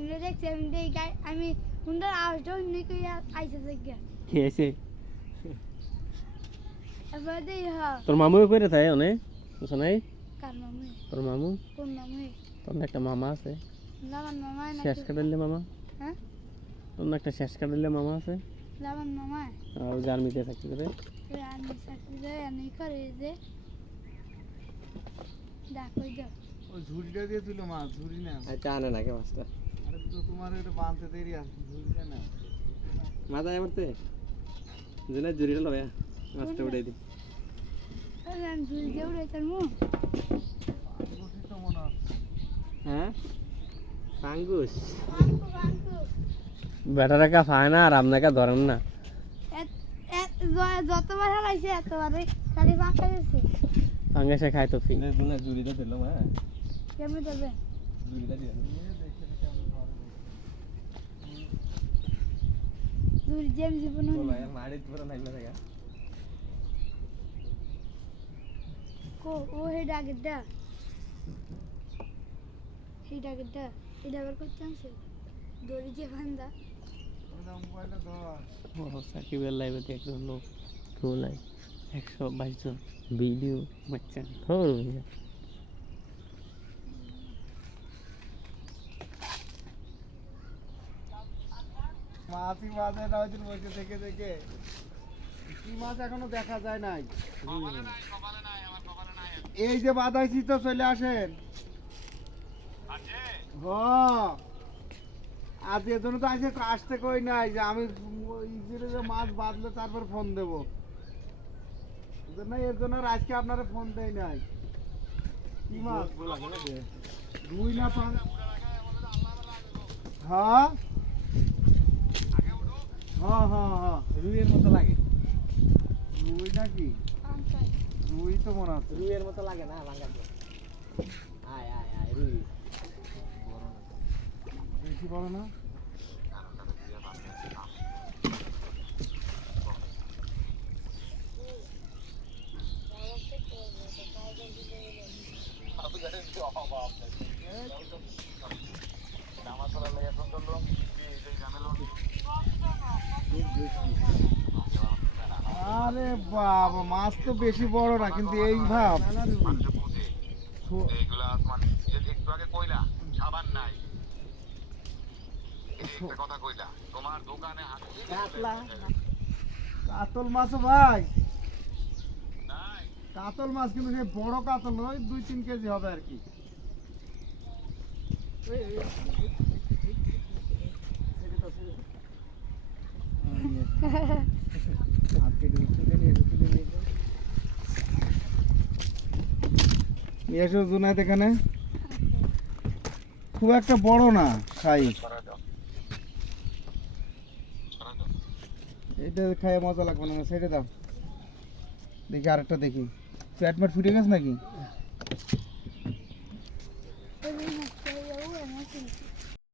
আমি দেখছি আমি দেখি আমি হুন্ডার আওয়াজটা অন্য কই আইছে জায়গা এসে এবার দেই তোর মামু কইরে থাকে অনেক বুঝছ নাই কার মামু তোর মামু কোন মামু তোর না একটা মামা আছে লাবণ মামা না শেষ কাটাইলে মামা হ্যাঁ তোর না একটা শেষ কাটাইলে মামা আছে লাবণ মামা আর জার্মিতে থাকি করে ওই আমি চাকরি দেয় আমি করে যে ডাকই দাও ওই ঝুড়িটা দিয়ে তুলো মাছ ঝুড়ি না আচ্ছা আনে নাকি মাছটা আরে তো তোমার এটা বাঁধতে দেরি আছে ঝুড়িটা না মাথা এবারতে জেনে জুরিটা লয়া মাছটা উড়াই দি ওই আমি ঝুল দিয়ে উড়াইতাম বসি তো মনে হয় হ্যাঁ পাঙ্গুস বাঙ্কু বাঙ্কু বেটারা কা খায় না আর আপনাকে ধরেন না যতবার হারাইছে এতবারে খালি বাঁকা গেছে পাঙ্গাসে খায় তো ফি জুরিটা দিল হ্যাঁ কেমন দেবে জুরিটা দিল দূর জেম জীবন বলো यार मारे पूरा नहीं लगेगा কো ও হে ডাগডা এটা আবার করতে আছে দড়ি যে বান্ধা ওটা মোবাইলটা ধর वो साकिब लाइव पे एक लोग क्यों लाइव 122 জন ভিডিও বাচ্চা हो भैया মাছই বাজে না ওইদিন বসে থেকে দেখে কি মাছ এখনো দেখা যায় নাই এই যে বাঁধাইছি তো চলে আসেন আজ এর জন্য তো আজকে আসতে কই নাই যে আমি ইজিরে যে মাছ বাঁধলে তারপর ফোন দেবো এর জন্য আর আজকে আপনারা ফোন দেই নাই কি মাছ রুই না পান হ্যাঁ হ্যাঁ হ্যাঁ হ্যাঁ রুইয়ের মতো লাগে রুই নাকি রুই তো মনে আছে রুইয়ের মতো লাগে না ভাঙা আয় আয় আয় রুই বেশি বড় না আরে বাবা মাছ তো বেশি বড় না কিন্তু এই ভাব এইগুলা মানে একটু আগে কইলা সাবান নাই একটা কথা কইলা তোমার দোকানে কাতলা কাতল মাছ ভাই নাই কাতল মাছ কিন্তু সেই বড় কাতল নয় 2-3 কেজি হবে আর কি এসো জুনাইদ এখানে খুব একটা বড় না খাই এটা খাই মজা লাগবে না সেটা দাও দেখি আরেকটা দেখি পেট মেট ফুটে গেছে নাকি